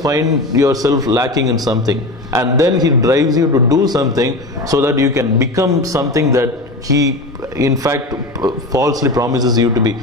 find yourself lacking in something, and then he drives you to do something so that you can become something that he in fact falsely promises you to be.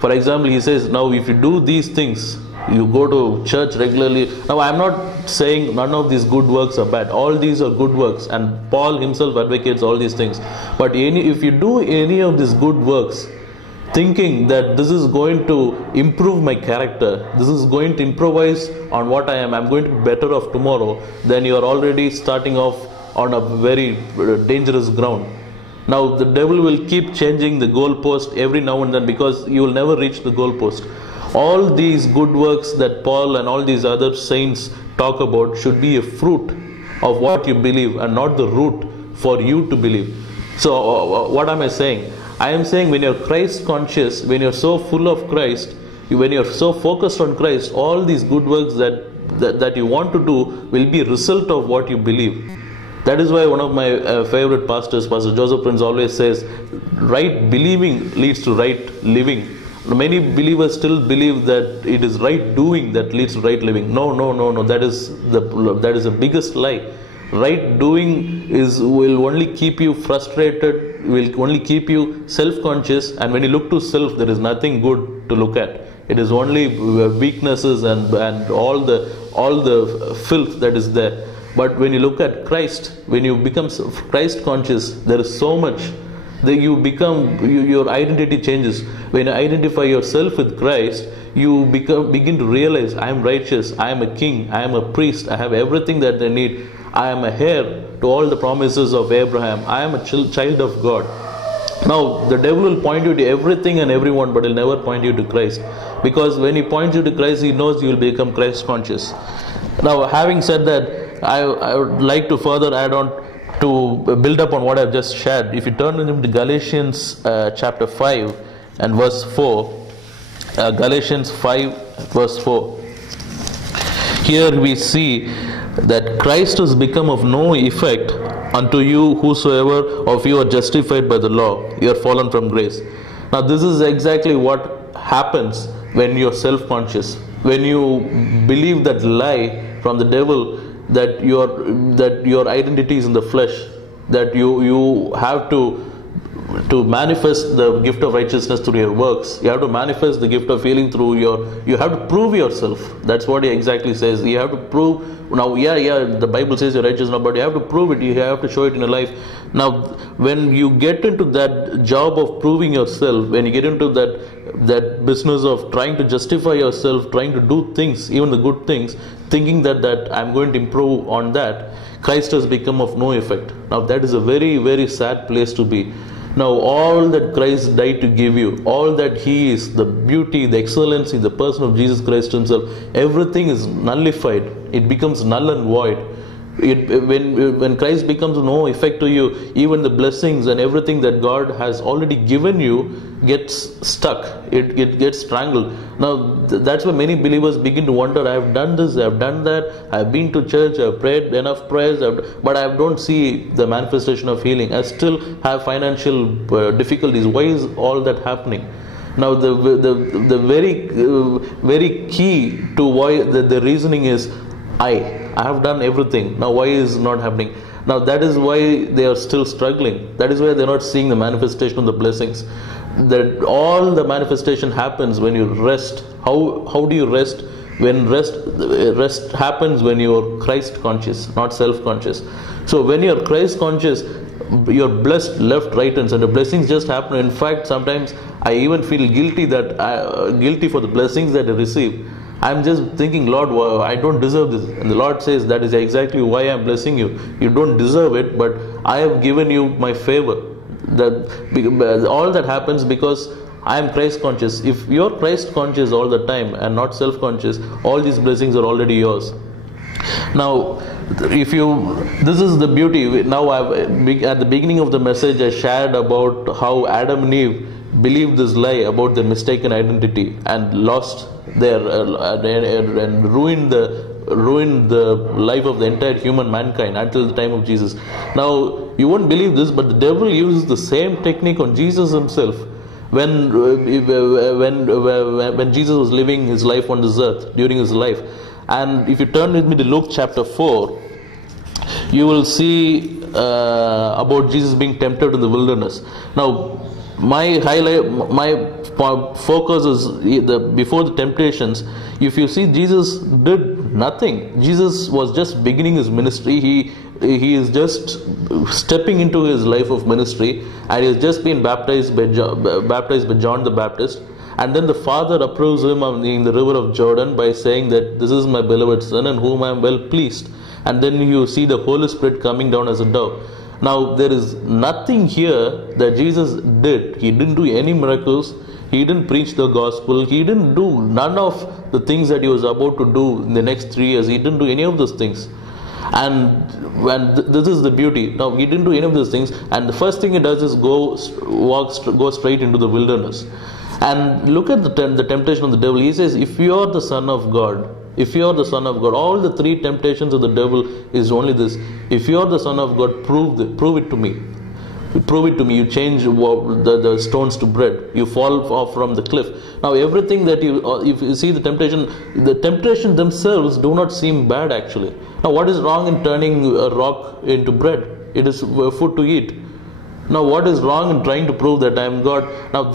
For example, he says, now if you do these things, you go to church regularly. Now I am not saying none of these good works are bad. All these are good works, and Paul himself advocates all these things. But if you do any of these good works thinking that this is going to improve my character, this is going to improvise on what I'm going to be better off tomorrow, then you are already starting off on a very dangerous ground. Now the devil will keep changing the goalpost every now and then, because you will never reach the goalpost. All these good works that Paul and all these other saints talk about should be a fruit of what you believe, and not the root for you to believe. So what am I saying? I am saying, when you're Christ conscious, when you're so full of Christ, when you're so focused on Christ, all these good works that you want to do will be a result of what you believe. That is why one of my favorite pastors, Pastor Joseph Prince, always says, right believing leads to right living. Many believers still believe that it is right doing that leads to right living. No. That is the biggest lie. Right doing will only keep you frustrated, will only keep you self-conscious, and when you look to self, there is nothing good to look at. It is only weaknesses and all the filth that is there. But when you look at Christ, when you become Christ conscious, there is so much that your identity changes. When you identify yourself with Christ, you begin to realize, I am righteous, I am a king, I am a priest, I have everything that I need. I am a heir to all the promises of Abraham. I am a child of God. Now, the devil will point you to everything and everyone, but he'll never point you to Christ. Because when he points you to Christ, he knows you will become Christ conscious. Now, having said that, I would like to further add on to build up on what I've just shared. If you turn with him to Galatians chapter 5 and verse 4. Galatians 5 verse 4. Here we see that Christ has become of no effect unto you, whosoever of you are justified by the law, you are fallen from grace. Now this is exactly what happens when you are self-conscious. When you believe that lie from the devil, that your identity is in the flesh, that you have to manifest the gift of righteousness through your works. You have to manifest the gift of healing through you have to prove yourself. That's what he exactly says. You have to prove. Now, the Bible says you're righteous now, but you have to prove it. You have to show it in your life. Now, when you get into that job of proving yourself, when you get into that business of trying to justify yourself, trying to do things, even the good things, thinking that I'm going to improve on that, Christ has become of no effect. Now, that is a very, very sad place to be. Now, all that Christ died to give you, all that He is, the beauty, the excellency, the person of Jesus Christ Himself, everything is nullified. It becomes null and void. When Christ becomes no effect to you, even the blessings and everything that God has already given you gets stuck. It gets strangled. Now, that's why many believers begin to wonder, I have done this, I have done that, I have been to church, I have prayed enough prayers, but I don't see the manifestation of healing. I still have financial difficulties. Why is all that happening? Now, the very key to why the reasoning is, I have done everything. Now, why is it not happening? Now, that is why they are still struggling. That is why they are not seeing the manifestation of the blessings. That all the manifestation happens when you rest. How do you rest? When rest happens when you are Christ conscious, not self conscious. So when you are Christ conscious, you are blessed left, right, and center. Blessings just happen. In fact, sometimes I even feel guilty for the blessings that I receive. I'm just thinking, Lord, I don't deserve this. And the Lord says, that is exactly why I'm blessing you. You don't deserve it, but I have given you my favor. All that happens because I am Christ conscious. If you're Christ conscious all the time and not self-conscious, all these blessings are already yours. Now, this is the beauty. Now, at the beginning of the message, I shared about how Adam and Eve believed this lie about their mistaken identity and lost their and ruined the life of the entire human mankind until the time of Jesus. Now, you won't believe this, but the devil uses the same technique on Jesus himself. When Jesus was living his life on this earth, during his life, And if you turn with me to Luke chapter 4, you will see about Jesus being tempted in the wilderness. Now, my focus is before the temptations. If you see, Jesus did nothing. Jesus was just beginning his ministry. He is just stepping into his life of ministry, and he has just been baptized by John the Baptist. And then the Father approves him in the river of Jordan by saying that this is my beloved Son in whom I am well pleased. And then you see the Holy Spirit coming down as a dove. Now, there is nothing here that Jesus did. He didn't do any miracles. He didn't preach the gospel. He didn't do none of the things that he was about to do in the next 3 years. He didn't do any of those things. And this is the beauty. Now, he didn't do any of those things. And the first thing he does is go straight into the wilderness. And look at the temptation of the devil. He says, if you are the Son of God, if you are the Son of God, all the 3 temptations of the devil is only this. If you are the Son of God, prove it to me. Prove it to me. You change the stones to bread. You fall off from the cliff. Now, everything that if you see the temptation themselves do not seem bad actually. Now, what is wrong in turning a rock into bread? It is food to eat. Now, what is wrong in trying to prove that I am God? Now,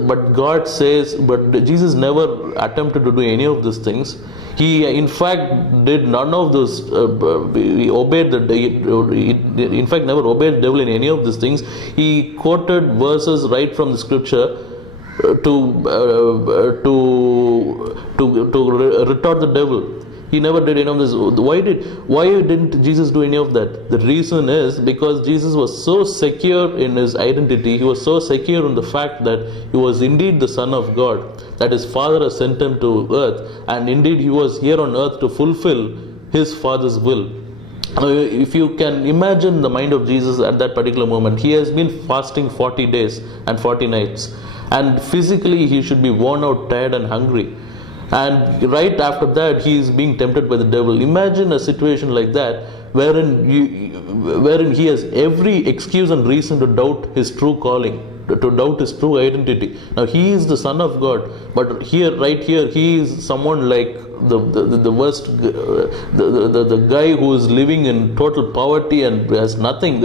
but God says, but Jesus never attempted to do any of these things. He, in fact, did none of those. He obeyed in fact, never obeyed the devil in any of these things. He quoted verses right from the scripture to retort the devil. He never did any of this. Why didn't Jesus do any of that? The reason is because Jesus was so secure in his identity. He was so secure in the fact that he was indeed the Son of God, that his Father has sent him to earth, and indeed he was here on earth to fulfill his Father's will. If you can imagine the mind of Jesus at that particular moment, he has been fasting 40 days and 40 nights, and physically he should be worn out, tired and hungry. And right after that, he is being tempted by the devil. Imagine a situation like that, wherein he has every excuse and reason to doubt his true calling, to doubt his true identity. Now, he is the Son of God, but right here, he is someone like the worst, the guy who is living in total poverty and has nothing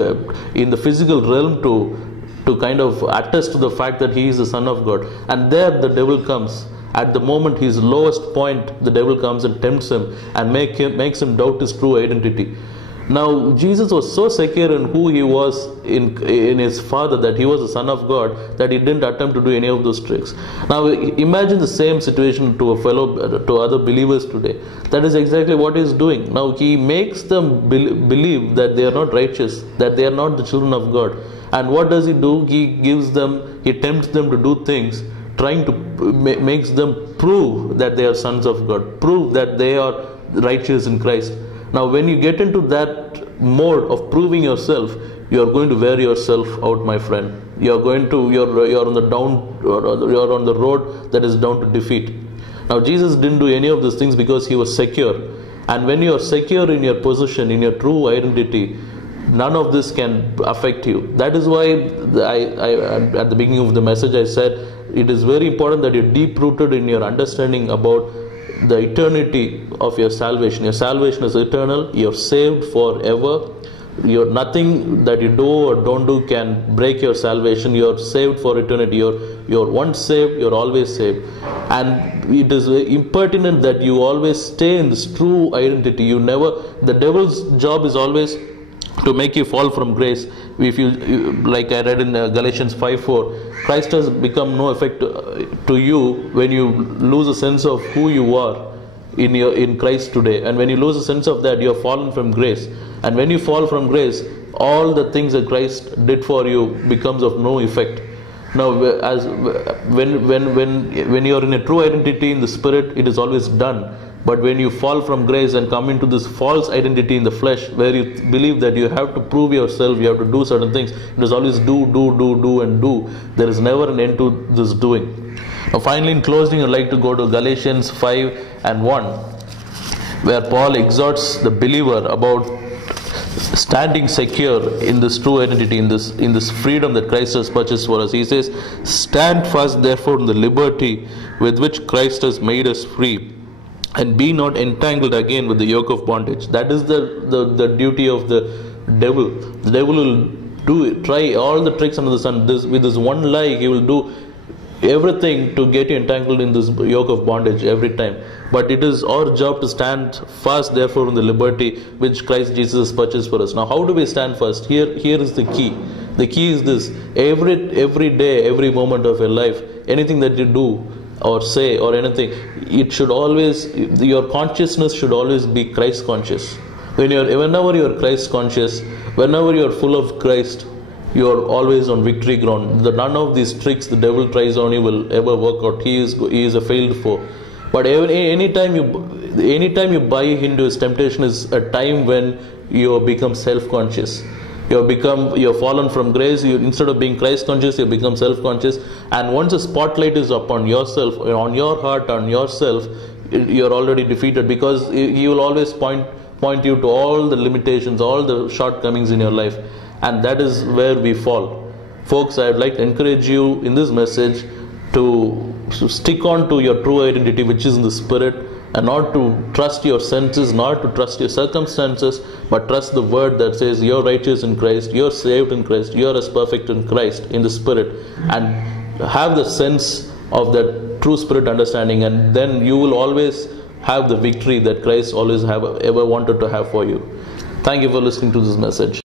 in the physical realm to kind of attest to the fact that he is the Son of God. And there the devil comes. At the moment, his lowest point, the devil comes and tempts him and makes him doubt his true identity. Now, Jesus was so secure in who he was in his Father, that he was the Son of God, that he didn't attempt to do any of those tricks. Now, imagine the same situation to other believers today. That is exactly what he is doing. Now, he makes them believe that they are not righteous, that they are not the children of God. And what does he do? He tempts them to do things, trying to makes them prove that they are sons of God, prove that they are righteous in Christ. Now, when you get into that mode of proving yourself, you are going to wear yourself out, my friend. You're on the road that is down to defeat. Now, Jesus didn't do any of these things because he was secure. And when you are secure in your position, in your true identity, none of this can affect you. That is why at the beginning of the message I said, it is very important that you're deep rooted in your understanding about the eternity of your salvation. Your salvation is eternal. You're saved forever. Nothing that you do or don't do can break your salvation. You're saved for eternity. You're once saved, you're always saved. And it is impertinent that you always stay in this true identity. The devil's job is always to make you fall from grace. If you, like I read in Galatians 5:4, Christ has become no effect to you when you lose a sense of who you are in Christ today. And when you lose a sense of that, you have fallen from grace. And when you fall from grace, all the things that Christ did for you becomes of no effect. Now, when you are in a true identity in the Spirit, it is always done. But when you fall from grace and come into this false identity in the flesh, where you believe that you have to prove yourself, you have to do certain things, it is always do, and do. There is never an end to this doing. Now, finally, in closing, I'd like to go to Galatians 5:1, where Paul exhorts the believer about standing secure in this true identity, in this freedom that Christ has purchased for us. He says, "Stand fast, therefore, in the liberty with which Christ has made us free, and be not entangled again with the yoke of bondage. That is the duty of the devil. The devil will try all the tricks under the sun. With this one lie, he will do everything to get you entangled in this yoke of bondage every time. But it is our job to stand fast, therefore, in the liberty which Christ Jesus has purchased for us. Now, how do we stand fast? Here is the key. The key is this: every day, every moment of your life, anything that you do or say or anything, it should always, your consciousness should always be Christ conscious. Whenever you are Christ conscious, whenever you are full of Christ, you are always on victory ground. None of these tricks the devil tries on you will ever work out. He is a failed foe. But anytime you buy into his temptation is a time when you become self-conscious. You have fallen from grace. Instead of being Christ conscious, you become self-conscious. And once a spotlight is upon yourself, on your heart, on yourself, you are already defeated, because he will always point you to all the limitations, all the shortcomings in your life. And that is where we fall. Folks, I would like to encourage you in this message to stick on to your true identity, which is in the Spirit, and not to trust your senses, not to trust your circumstances, but trust the word that says you're righteous in Christ, you're saved in Christ, you're as perfect in Christ, in the Spirit, and have the sense of that true Spirit understanding, and then you will always have the victory that Christ always ever wanted to have for you. Thank you for listening to this message.